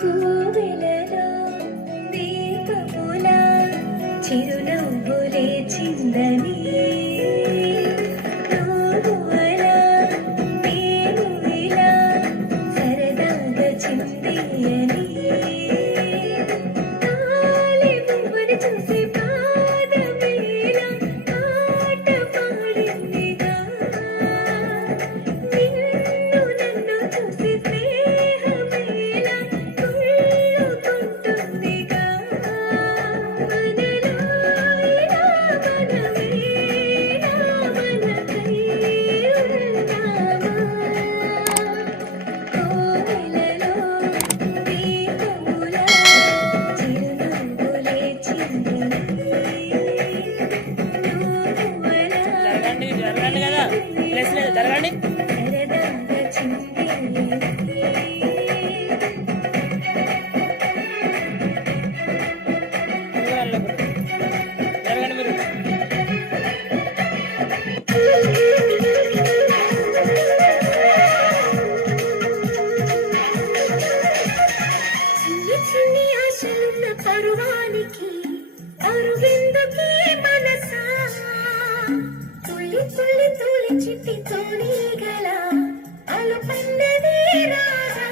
పూవెలలో దీపములా చిరునవ్వులే చిందని నువ్వు అలా నేను ఇలా సరదాగా చిందేయని తాళి పువ్వుని చూసి పాదమేలా పాట పాడిందిగా నిన్ను నన్ను చూసి స్నేహమేలా తుళ్ళుకుంటుందిగా మనలో ఇలా మనమేలా మనకై ఉందామా కోవెలలో దీపములా చిరునవ్వులే చిందని నువ్వు అలా జరగండి జరగండి కదా ప్లేస్ లేదు జరగండి సరదాగా చిందేయని జరగండి మీరు చిన్ని చిన్ని ఆశలున్న పరువానికి అరువెందుకీ మనసా తుల్లి తుల్లి తుల్లి చిట్టి తోడీగల అలుపన్నది రాజా